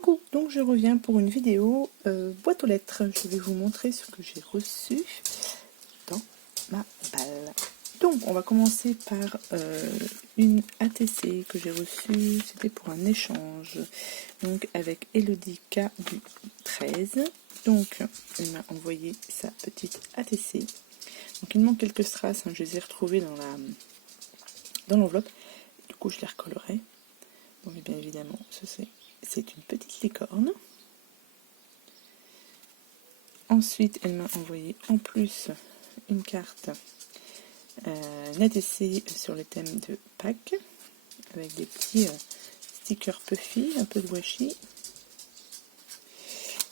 Coucou, donc je reviens pour une vidéo boîte aux lettres. Je vais vous montrer ce que j'ai reçu dans ma balle. Donc on va commencer par une ATC que j'ai reçue, c'était pour un échange, donc avec Elodie K du 13. Donc elle m'a envoyé sa petite ATC. Donc il me manque quelques strass, je les ai retrouvées dans l'enveloppe, du coup je les recollerai. Donc bien évidemment c'est une petite licorne. Ensuite, elle m'a envoyé en plus une carte ATC sur le thème de Pâques, avec des petits stickers puffy, un peu de washi.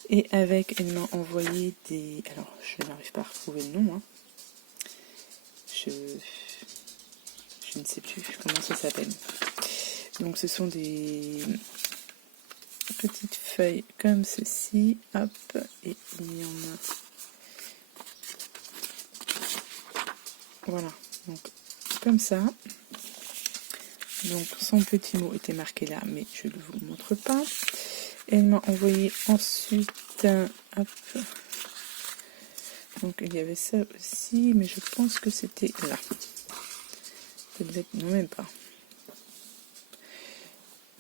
Et avec, elle m'a envoyé des... Alors, je n'arrive pas à retrouver le nom. Je ne sais plus comment ça s'appelle. Donc, ce sont des petites feuilles comme ceci, hop, et il y en a, voilà, donc comme ça. Donc son petit mot était marqué là, mais je ne vous le montre pas. Elle m'a envoyé ensuite, hop, donc il y avait ça aussi, mais je pense que c'était là, peut-être, non même pas.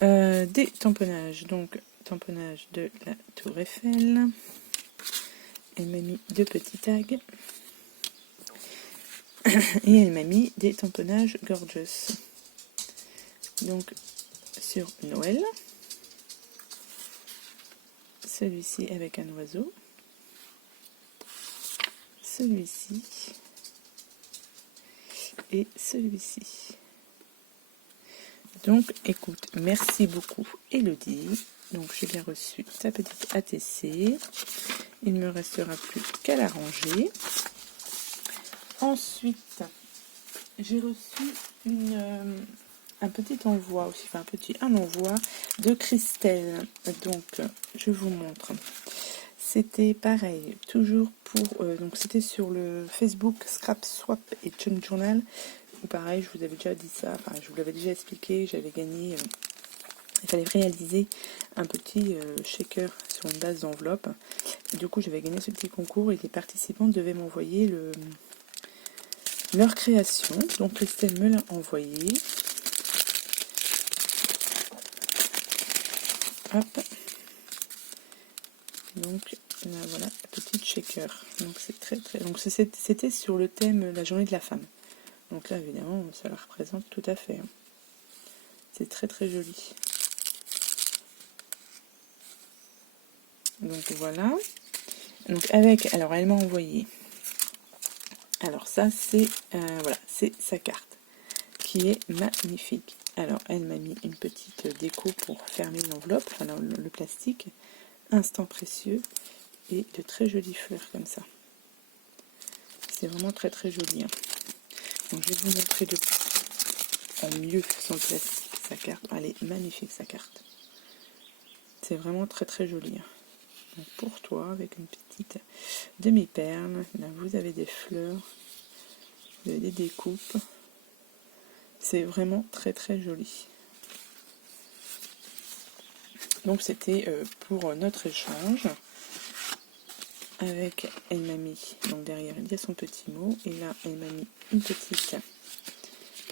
Des tamponnages, donc tamponnage de la Tour Eiffel. Elle m'a mis 2 petits tags. Et elle m'a mis des tamponnages Gorgeous. Donc sur Noël. Celui-ci avec un oiseau. Celui-ci. Et celui-ci. Donc, écoute, merci beaucoup Elodie. Donc, j'ai bien reçu ta petite ATC. Il ne me restera plus qu'à la ranger. Ensuite, j'ai reçu un petit envoi aussi, enfin un envoi de Christelle. Donc, je vous montre. C'était pareil, toujours pour... donc, c'était sur le Facebook Scrap Swap et Junk Journal. Pareil, je vous avais déjà dit ça, enfin je vous l'avais déjà expliqué, j'avais gagné, il fallait réaliser un petit shaker sur une base d'enveloppe. Du coup j'avais gagné ce petit concours et les participants devaient m'envoyer leur création. Donc Christelle me l'a envoyé. Hop. Donc là, voilà, petite shaker. Donc c'est très. Donc c'était sur le thème la journée de la femme. Donc là, évidemment, ça la représente tout à fait. C'est très très joli. Donc voilà. Donc avec, alors elle m'a envoyé. Alors ça c'est, voilà, c'est sa carte qui est magnifique. Alors elle m'a mis une petite déco pour fermer l'enveloppe, enfin le plastique. Instant précieux et de très jolies fleurs comme ça. C'est vraiment très très joli. Donc je vais vous montrer en mieux sans le plastique sa carte. Elle est magnifique sa carte. C'est vraiment très très joli. Donc pour toi avec une petite demi-perle. Là vous avez des fleurs, vous avez des découpes. C'est vraiment très très joli. Donc c'était pour notre échange. Avec, elle m'a mis, donc derrière il y a son petit mot. Et là elle m'a mis une petite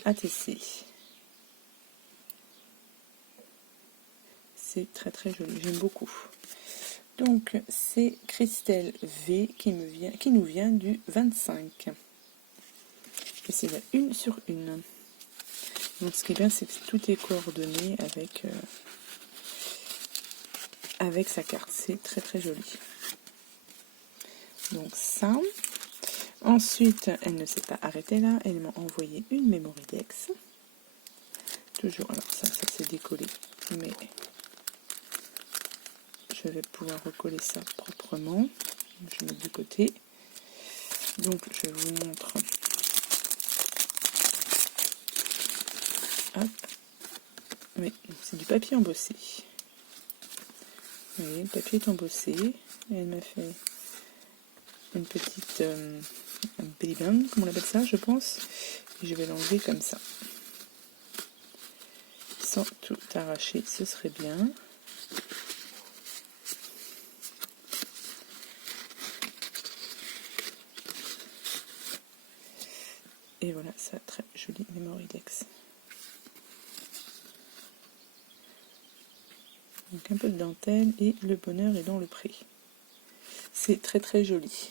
ATC. C'est très très joli, j'aime beaucoup. Donc c'est Christelle V qui nous vient du 25. Et c'est la 1 sur 1. Donc ce qui est bien, c'est que tout est coordonné avec sa carte. C'est très très joli. Donc ça. Ensuite, elle ne s'est pas arrêtée là. Elle m'a envoyé une Mémoridex. Toujours, alors ça s'est décollé. Mais je vais pouvoir recoller ça proprement. Je mets de côté. Donc je vous montre. Hop. Oui, c'est du papier embossé. Vous voyez, le papier est embossé. Et elle m'a fait une petite un belly band, comme on appelle ça, je pense. Et je vais l'enlever comme ça. Sans tout arracher, ce serait bien. Et voilà, ça très joli Mémoridex. Donc un peu de dentelle et le bonheur est dans le pré. C'est très très joli.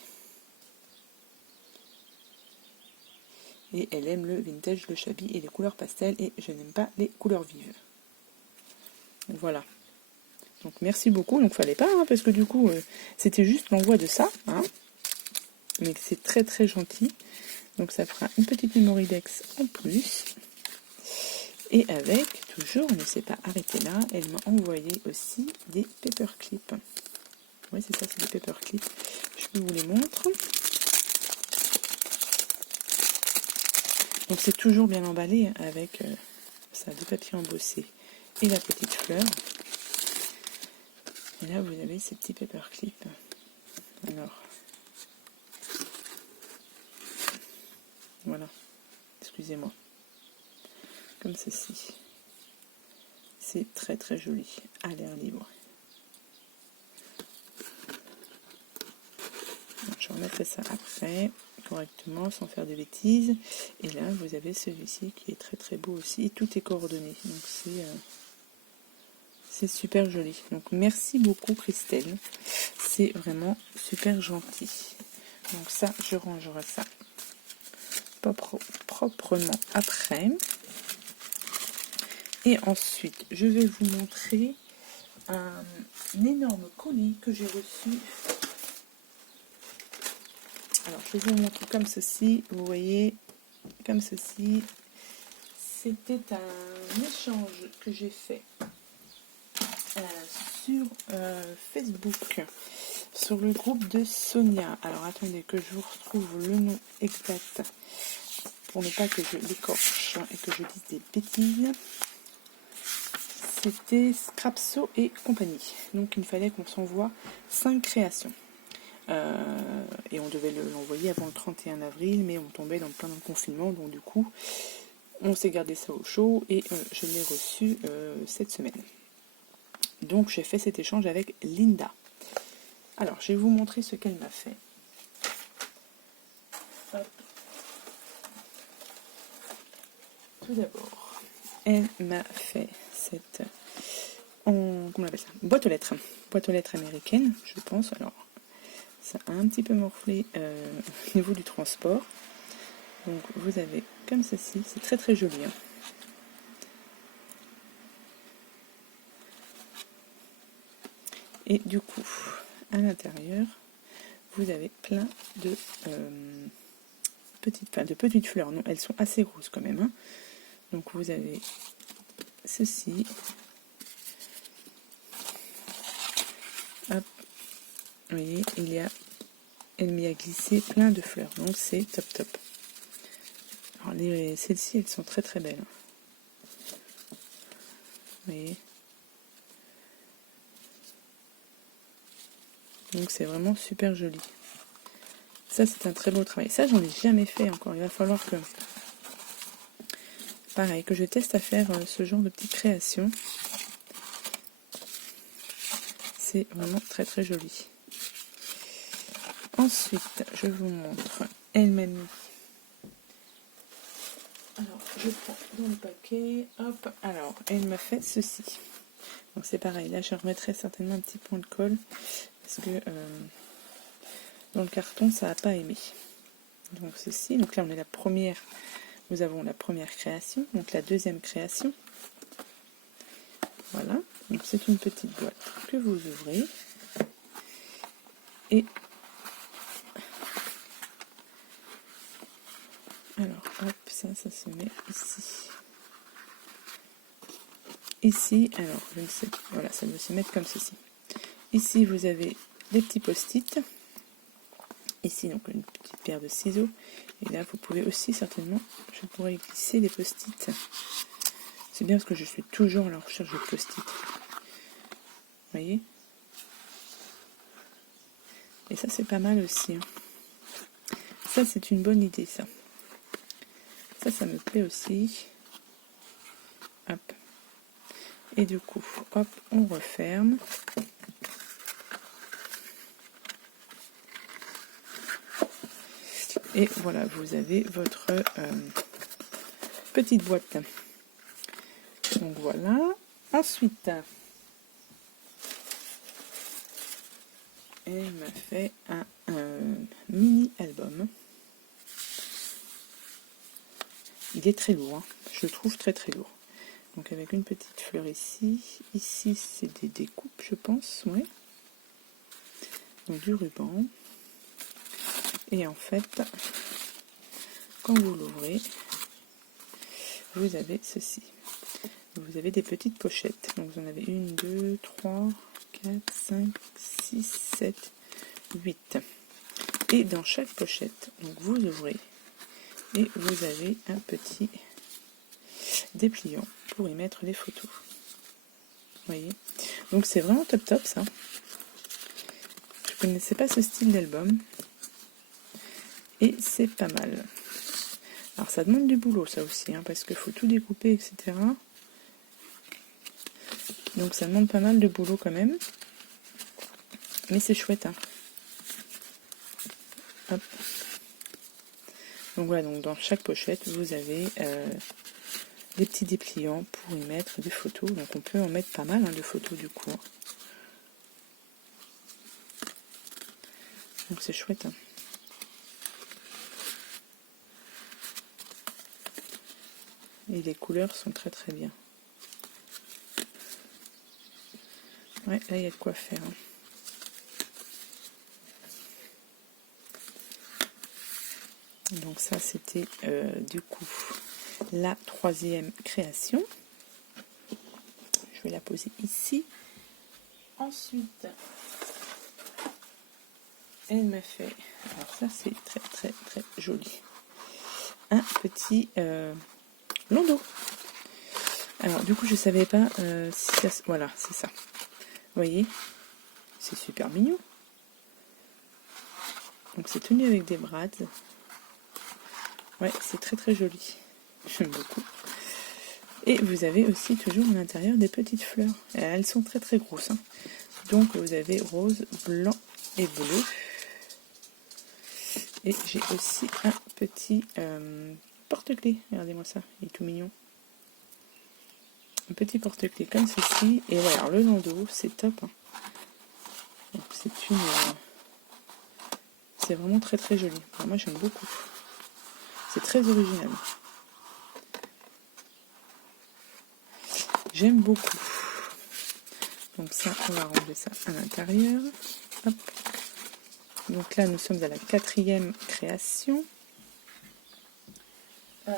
Et elle aime le vintage, le shabby et les couleurs pastel, et je n'aime pas les couleurs vives. Voilà. Donc merci beaucoup. Donc fallait pas, hein, parce que du coup, c'était juste l'envoi de ça. Hein, mais c'est très très gentil. Donc ça fera une petite Mémoridex en plus. Et avec, toujours, on ne s'est pas arrêté là, elle m'a envoyé aussi des paperclips. Oui, c'est ça, c'est des paperclips. Je vous les montre. Donc c'est toujours bien emballé avec ça, du papier embossé et la petite fleur. Et là, vous avez ces petits paperclips. Alors, voilà. Excusez-moi. Comme ceci. C'est très très joli, à l'air libre. Donc, je remettrai ça après, correctement, sans faire de bêtises. Et là, vous avez celui-ci qui est très très beau aussi. Et tout est coordonné. Donc c'est super joli. Donc merci beaucoup Christelle. C'est vraiment super gentil. Donc ça, je rangerai ça proprement après. Et ensuite, je vais vous montrer un énorme colis que j'ai reçu. Alors, je vais vous montrer comme ceci. Vous voyez, comme ceci. C'était un échange que j'ai fait sur Facebook, sur le groupe de Sonia. Alors, attendez que je vous retrouve le nom exact pour ne pas que je l'écorche et que je dise des bêtises. C'était Scrapso et compagnie. Donc, il fallait qu'on s'envoie 5 créations. Et on devait l'envoyer avant le 31 avril, mais on tombait dans plein de confinement, donc du coup, on s'est gardé ça au chaud et je l'ai reçu cette semaine. Donc, j'ai fait cet échange avec Linda. Alors, je vais vous montrer ce qu'elle m'a fait. Hop. Tout d'abord, elle m'a fait cette comment on appelle ça, boîte aux lettres américaine, je pense. Alors, ça a un petit peu morflé au niveau du transport. Donc, vous avez comme ceci, c'est très très joli. Hein. Et du coup, à l'intérieur, vous avez plein de petites fleurs. Non, elles sont assez grosses quand même. Hein. Donc, vous avez ceci. Hop. Vous voyez, elle m'y a glissé plein de fleurs. Donc, c'est top top. Alors, celles-ci, elles sont très très belles. Vous voyez. Donc, c'est vraiment super joli. Ça, c'est un très beau travail. Ça, j'en ai jamais fait encore. Il va falloir que... Pareil, que je teste à faire ce genre de petites créations. C'est vraiment très très joli. Ensuite, je vous montre. Elle m'a mis... Alors, je prends dans le paquet. Hop. Alors, elle m'a fait ceci. Donc, c'est pareil. Là, je remettrai certainement un petit point de colle. Parce que dans le carton, ça n'a pas aimé. Donc, ceci. Donc là, on est la première... Nous avons la première création, donc la deuxième création. Voilà, donc c'est une petite boîte que vous ouvrez. Et alors, hop, ça se met ici. Ici, alors, je ne sais pas, voilà, ça doit se mettre comme ceci. Ici, vous avez des petits post-it. Ici, donc, une petite paire de ciseaux. Et là, vous pouvez aussi, certainement, je pourrais glisser des post-it. C'est bien parce que je suis toujours à la recherche de post-it. Vous voyez? Et ça, c'est pas mal aussi. Hein. Ça, c'est une bonne idée, ça. Ça me plaît aussi. Hop. Et du coup, hop, on referme. Et voilà, vous avez votre petite boîte. Donc voilà. Ensuite, elle m'a fait un mini album. Il est très lourd, hein. Je le trouve très très lourd. Donc avec une petite fleur ici. Ici c'est des découpes, je pense, oui. Donc du ruban. Et en fait, quand vous l'ouvrez, vous avez ceci. Vous avez des petites pochettes. Donc vous en avez 1, 2, 3, 4, 5, 6, 7, 8. Et dans chaque pochette, donc vous ouvrez et vous avez un petit dépliant pour y mettre les photos. Vous voyez? Donc c'est vraiment top top ça. Je ne connaissais pas ce style d'album. Et c'est pas mal. Alors ça demande du boulot ça aussi, hein, parce qu'il faut tout découper, etc. Donc ça demande pas mal de boulot quand même. Mais c'est chouette. Hein. Hop. Donc voilà, donc dans chaque pochette, vous avez des petits dépliants pour y mettre des photos. Donc on peut en mettre pas mal, hein, de photos du coup. Donc c'est chouette. Hein. Et les couleurs sont très très bien. Ouais, là il y a de quoi faire. Hein. Donc ça c'était du coup la troisième création. Je vais la poser ici. Ensuite, elle m'a fait, alors ça c'est très très très joli, un petit landau. Alors du coup je savais pas si ça, voilà c'est ça. Vous voyez, c'est super mignon. Donc c'est tenu avec des brades. Ouais, c'est très très joli. J'aime beaucoup. Et vous avez aussi toujours à l'intérieur des petites fleurs. Et elles sont très très grosses. Hein. Donc vous avez rose, blanc et bleu. Et j'ai aussi un petit porte-clés. Regardez-moi ça, il est tout mignon. Un petit porte-clés comme ceci. Et voilà, alors le landau, c'est top. Hein. C'est une... c'est vraiment très très joli. Alors moi j'aime beaucoup. C'est très original. J'aime beaucoup. Donc ça, on va ranger ça à l'intérieur. Hop. Donc là, nous sommes à la quatrième création. Je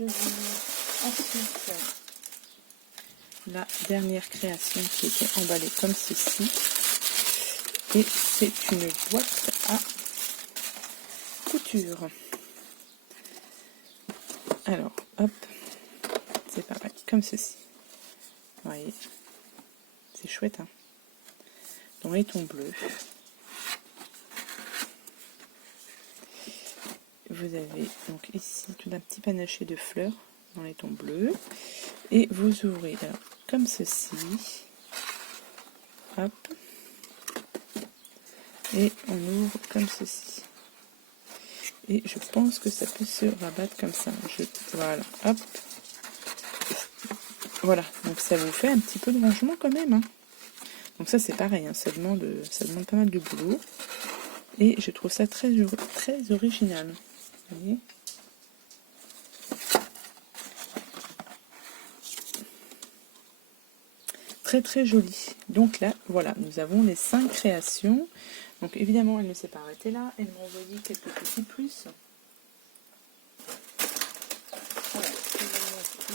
vais ensuite la dernière création qui était emballée comme ceci. Et c'est une boîte à couture. Alors, hop, c'est pareil, comme ceci. Vous voyez, c'est chouette, hein. Dans les tons bleus. Vous avez donc ici tout un petit panaché de fleurs dans les tons bleus. Et vous ouvrez alors, comme ceci. Hop. Et on ouvre comme ceci. Et je pense que ça peut se rabattre comme ça. Voilà, hop. Voilà, donc ça vous fait un petit peu de rangement quand même. Hein. Donc ça c'est pareil, hein, ça demande pas mal de boulot. Et je trouve ça très, très original. Vous voyez ? Très très joli. Donc là, voilà, nous avons les 5 créations. Donc évidemment, elle ne s'est pas arrêtée là. Elle m'a envoyé quelques petits plus. Voilà,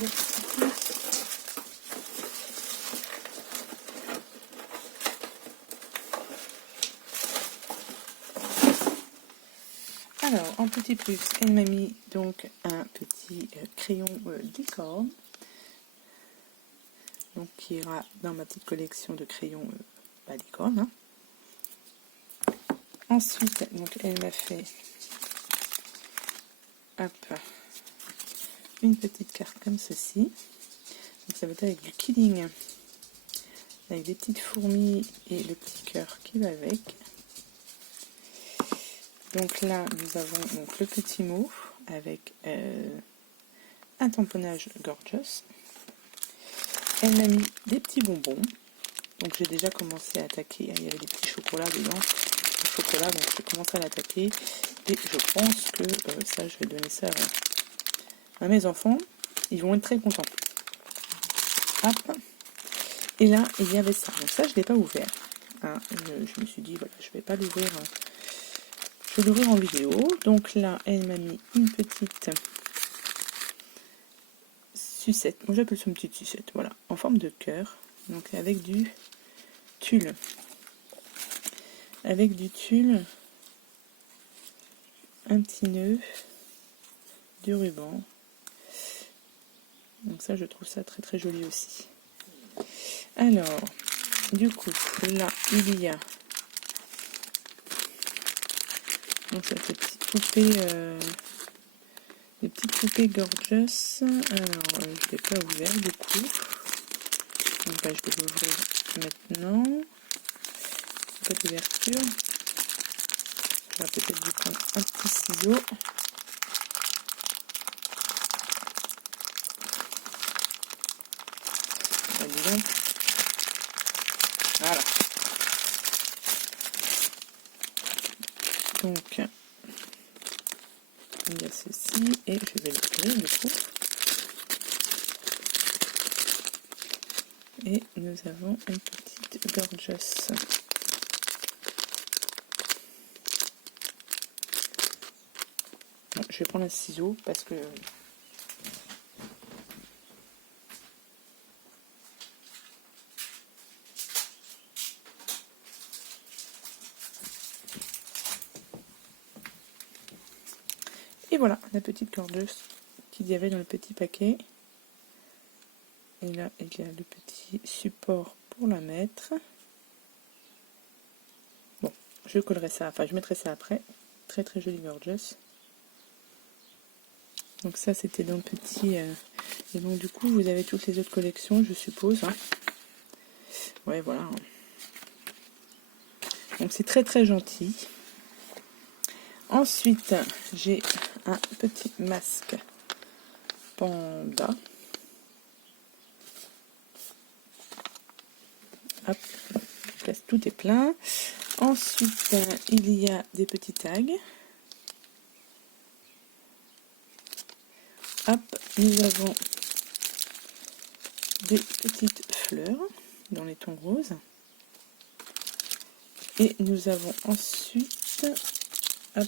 les petits plus. Alors, en petit plus, elle m'a mis donc un petit crayon licorne. Donc qui ira dans ma petite collection de crayons licorne. Hein. Ensuite, donc elle m'a fait hop, une petite carte comme ceci. Donc ça va être avec du killing, avec des petites fourmis et le petit cœur qui va avec. Donc là, nous avons donc le petit mot avec un tamponnage Gorgeous. Elle m'a mis des petits bonbons. Donc j'ai déjà commencé à attaquer. Il y avait des petits chocolats dedans. Le chocolat, donc j'ai commencé à l'attaquer. Et je pense que ça, je vais donner ça à mes enfants. Ils vont être très contents. Hop. Et là, il y avait ça. Donc ça, je ne l'ai pas ouvert. Hein, je me suis dit, voilà, je ne vais pas l'ouvrir. Je vais l'ouvrir en vidéo. Donc là, elle m'a mis une petite sucette. Moi, j'appelle ça une petite sucette. Voilà, en forme de cœur. Donc avec du tulle. Avec du tulle, un petit nœud, du ruban. Donc ça, je trouve ça très très joli aussi. Alors, du coup, là, il y a donc cette petite poupée, des petites poupées Gorgeous. Alors, je ne l'ai pas ouvert du coup. Donc là, je vais l'ouvrir maintenant. Pas d'ouverture. On va peut-être dû prendre un petit ciseau. Voilà. Donc, il y a ceci et je vais l'ouvrir du coup. Et nous avons une petite Gorgeous. Bon, je vais prendre un ciseau parce que et voilà la petite Gorgeous qu'il y avait dans le petit paquet. Et là, il y a le petit support pour la mettre. Bon, je collerai ça, enfin je mettrai ça après. Très très joli Gorgeous. Donc ça, c'était dans le petit... Et donc du coup, vous avez toutes les autres collections, je suppose. Hein. Ouais, voilà. Donc c'est très très gentil. Ensuite, j'ai un petit masque panda. Hop, tout est plein. Ensuite, il y a des petits tags. Hop, nous avons des petites fleurs dans les tons roses. Et nous avons ensuite, hop,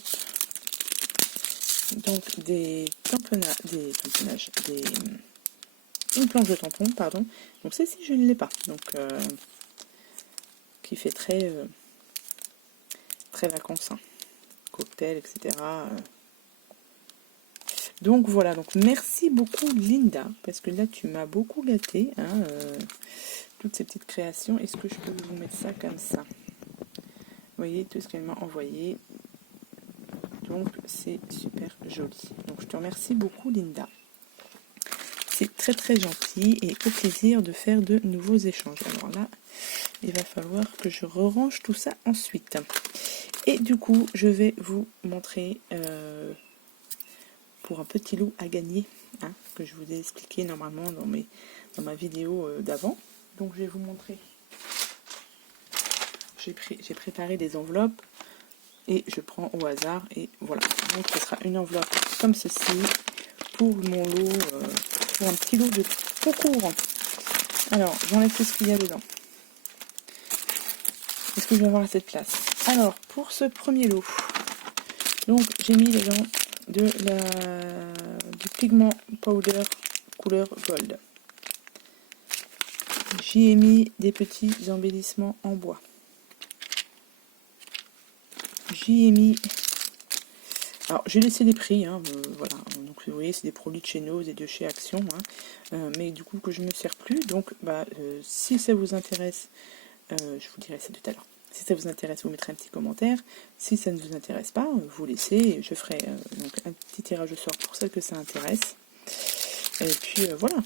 donc des tamponnages, une planche de tampon, pardon. Donc celle-ci, je ne l'ai pas. Donc, qui fait très, très vacances, hein. Cocktail, etc. Donc voilà, donc merci beaucoup Linda, parce que là tu m'as beaucoup gâté, hein, toutes ces petites créations. Est-ce que je peux vous mettre ça comme ça? Vous voyez tout ce qu'elle m'a envoyé. Donc c'est super joli. Donc je te remercie beaucoup Linda. C'est très très gentil et au plaisir de faire de nouveaux échanges. Alors là, il va falloir que je range tout ça ensuite. Et du coup, je vais vous montrer pour un petit lot à gagner, hein, que je vous ai expliqué normalement dans ma vidéo d'avant. Donc je vais vous montrer. J'ai préparé des enveloppes et je prends au hasard et voilà. Donc ce sera une enveloppe comme ceci pour mon lot, pour un petit lot de concours. Alors j'enlève tout ce qu'il y a dedans. Est-ce que je vais avoir assez de place? Alors pour ce premier lot, donc j'ai mis dedans du pigment powder couleur gold. J'y ai mis des petits embellissements en bois. J'y ai mis... Alors, j'ai laissé les prix, hein, voilà. Donc, vous voyez, c'est des produits de chez Nose et de chez Action, hein, mais du coup, que je ne me sers plus. Donc, si ça vous intéresse, je vous dirai ça tout à l'heure. Si ça vous intéresse, vous mettrez un petit commentaire. Si ça ne vous intéresse pas, vous laissez. Je ferai donc un petit tirage au sort pour celles que ça intéresse. Et puis, voilà.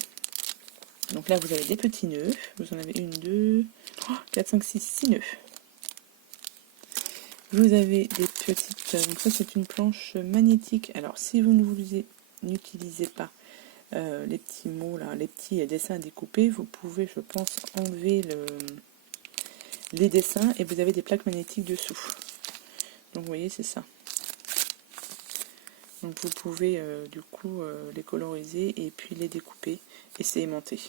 Donc là, vous avez des petits nœuds. Vous en avez 1, 2, 3, 4, 5, 6, 6 nœuds. Vous avez des petite... Donc ça, c'est une planche magnétique. Alors, si vous n'utilisez pas les petits mots, là, les petits dessins à découper, vous pouvez, je pense, enlever les dessins et vous avez des plaques magnétiques dessous. Donc, vous voyez, c'est ça. Donc, vous pouvez, du coup, les coloriser et puis les découper et c'est aimanté.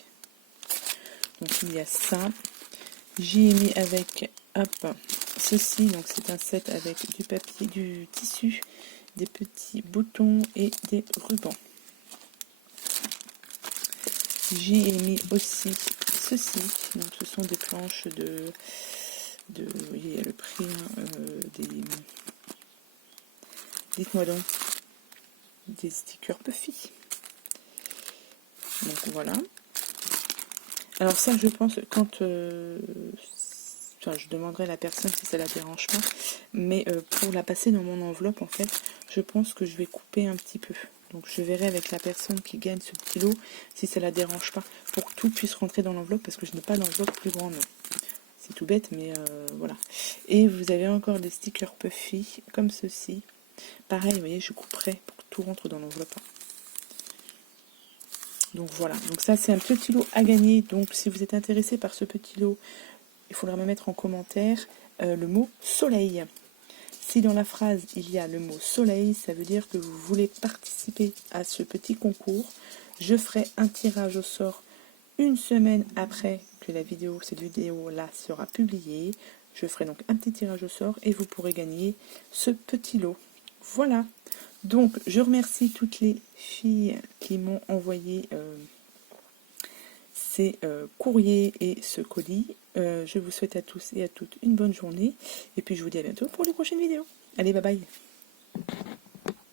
Donc, il y a ça. J'y ai mis avec, hop, ceci. Donc, c'est un set avec du papier, du tissu, des petits boutons et des rubans. J'y ai mis aussi ceci. Donc, ce sont des planches vous voyez, il y a le prix, hein, dites-moi donc, des stickers Puffy. Donc, voilà. Alors ça, je pense, quand... enfin, je demanderai à la personne si ça la dérange pas. Mais pour la passer dans mon enveloppe, en fait, je pense que je vais couper un petit peu. Donc je verrai avec la personne qui gagne ce petit lot si ça la dérange pas. Pour que tout puisse rentrer dans l'enveloppe, parce que je n'ai pas d'enveloppe plus grande. C'est tout bête, mais voilà. Et vous avez encore des stickers Puffy, comme ceci. Pareil, vous voyez, je couperai pour que tout rentre dans l'enveloppe. Donc voilà, donc ça c'est un petit lot à gagner. Donc si vous êtes intéressé par ce petit lot, il faudra me mettre en commentaire le mot soleil. Si dans la phrase il y a le mot soleil, ça veut dire que vous voulez participer à ce petit concours. Je ferai un tirage au sort une semaine après que cette vidéo là sera publiée. Je ferai donc un petit tirage au sort et vous pourrez gagner ce petit lot. Voilà. Donc, je remercie toutes les filles qui m'ont envoyé ces courriers et ce colis. Je vous souhaite à tous et à toutes une bonne journée. Et puis, je vous dis à bientôt pour les prochaines vidéos. Allez, bye bye.